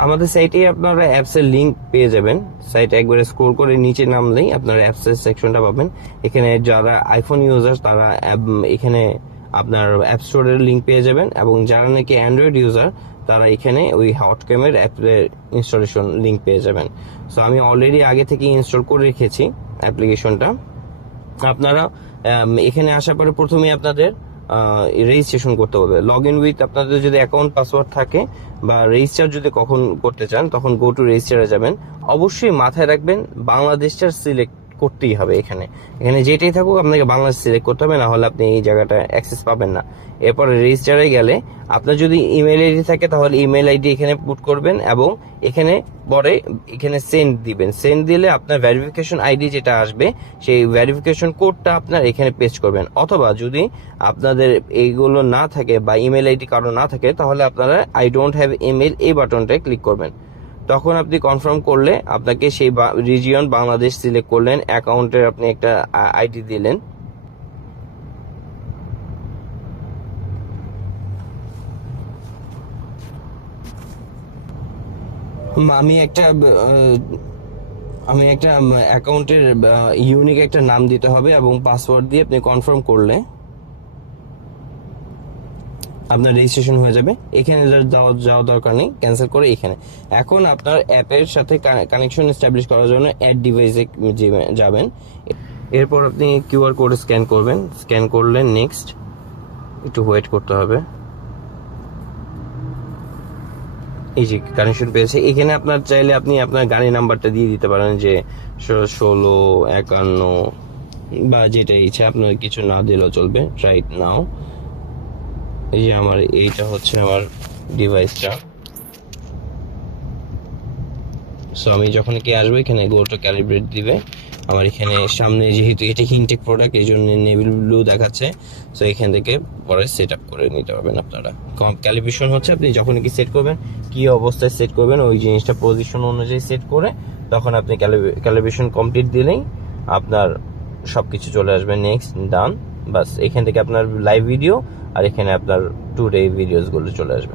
আমাদের সাইটে আপনারা অ্যাপসের লিংক পেয়ে যাবেন। সাইটে একবারে স্ক্রল করে নিচে নামলেই আপনারা অ্যাপসের সেকশনটা পাবেন। এখানে যারা আইফোন ইউজার তারা এখানে আপনার অ্যাপ স্টোরের লিংক পেয়ে যাবেন, এবং যারা নাকি অ্যান্ড্রয়েড ইউজার তারা এখানে ওই হটক্যামের অ্যাপের ইনস্টলেশন লিংক পেয়ে যাবেন। সো আমি অলরেডি আগে থেকে ইনস্টল করে রেখেছি অ্যাপ্লিকেশনটা। আপনারা এখানে আসার পরে প্রথমেই আপনাদের রেজিস্ট্রেশন করতে হবে। লগ ইন উইথ আপনাদের যদি অ্যাকাউন্ট পাসওয়ার্ড থাকে বা রেজিস্টার যদি কখন করতে চান তখন গো টু রেজিস্টারে যাবেন। অবশ্যই মাথায় রাখবেন বাংলাদেশটা সিলেক্ট করতেই হবে। এখানে যেটাই থাকুক আপনাকে বাংলাদেশ সিলেক্ট করতে হবে, না হলে আপনি এই জায়গাটা অ্যাক্সেস পাবেন না। এরপরে রেজিস্টারে গেলে আপনার যদি ইমেল আইডি থাকে তাহলে ইমেল আইডি এখানে পুট করবেন, এবং এখানে পরে এখানে সেন্ড দিবেন। সেন্ড দিলে আপনার ভেরিফিকেশন আইডি যেটা আসবে সেই ভেরিফিকেশন কোডটা আপনার এখানে পেস্ট করবেন। অথবা যদি আপনাদের এইগুলো না থাকে বা ইমেল আইডি কারো না থাকে তাহলে আপনারা আই ডোন্ট হ্যাভ ইমেল এই বাটনটায় ক্লিক করবেন। তখন আপনি কনফার্ম করলে আপনাকে সেই রিজিয়ন বাংলাদেশ সিলেক্ট করলেন, অ্যাকাউন্টের আপনি একটা আইডি দিলেন। আমি একটা অ্যাকাউন্টের ইউনিক একটা নাম দিতে হবে, এবং পাসওয়ার্ড দিয়ে আপনি কনফার্ম করলে আপনার রেজিস্ট্রেশন হয়ে যাবে। এখানে যাওয়া দরকার নেই, ক্যান্সেল করে এখানে। এখন আপনার অ্যাপের সাথে কানেকশন এস্টাবলিশ করার জন্য অ্যাড ডিভাইসে যাবেন। এরপর আপনি কিউআর কোড স্ক্যান করবেন। স্ক্যান করলে নেক্সট, একটু ওয়েট করতে হবে। এই যে কানেকশন পেয়েছে। এখানে আপনার চাইলে আপনি আপনার গাড়ি নাম্বারটা দিয়ে দিতে পারেন, যে 1651 বা যেটা ইচ্ছা, আপনার কিছু না দিলেও চলবে। রাইট নাও এই যে আমার এইটা হচ্ছে আমার ডিভাইসটা। সো আমি যখন কি আসবো এখানে গো টু ক্যালিব্রেট দিবে। আমার এখানে সামনে যেহেতু এটা হিনটেক প্রোডাক্ট এই জন্য নেভি ব্লু দেখাচ্ছে। সো এখান থেকে পরে সেট আপ করে নিতে পারবেন আপনারা। ক্যালিব্রেশন হচ্ছে আপনি যখন কি সেট করবেন, কি অবস্থায় সেট করবেন ওই জিনিসটা পজিশন অনুযায়ী সেট করে তখন আপনি ক্যালিব্রেশন কমপ্লিট দিলেই আপনার সবকিছু চলে আসবে। নেক্সট, ডান, বাস। এখান থেকে আপনার লাইভ ভিডিও আর এখানে আপনার টু ডে ভিডিওসগুলো চলে আসবে।